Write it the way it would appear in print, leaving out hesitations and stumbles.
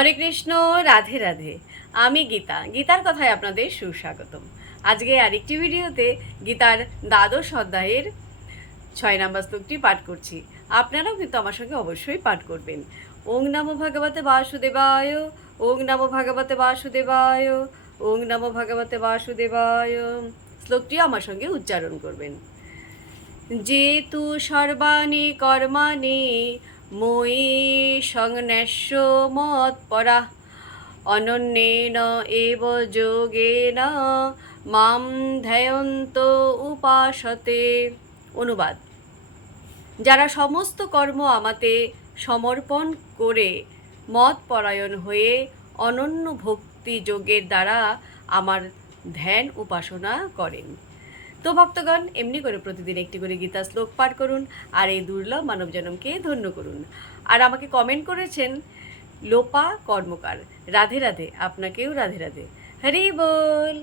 হরে কৃষ্ণ, রাধে রাধে। আমি গীতার কথায় আপনাদের সুস্বাগতম। আজকে আরেকটি ভিডিওতে গীতার দ্বাদশ অধ্যায়ের 6 নম্বর শ্লোকটি পাঠ করছি। আপনারাও কিন্তু আমার সঙ্গে অবশ্যই পাঠ করবেন। ওং নমো ভগবতে বাসুদেবায়, ওং নমো ভগবতে বাসুদেবায়, ওং নমো ভগবতে বাসুদেবায়। শ্লোকটিও আমার সঙ্গে উচ্চারণ করবেন। যে তু সর্বাণি কর্মাণি মই সংন্যাস্য মৎপরা অনন্যেন এব যোগেন মাম ধ্যায়ন্ত উপাসতে। অনুবাদ: যারা সমস্ত কর্ম আমাতে সমর্পণ করে মতপরায়ণ হয়ে অনন্য ভক্তি যোগের দ্বারা আমার ধ্যান উপাসনা করেন। তো ভক্তগণ, এমনি করে প্রতিদিন একটি করে গীতা শ্লোক পাঠ করুন আর এই দুর্লভ মানব জনমকে ধন্য করুন। আর আমাকে কমেন্ট করেছেন লোপা কর্মকার, রাধে রাধে। আপনাকেও রাধে রাধে। হরি বল।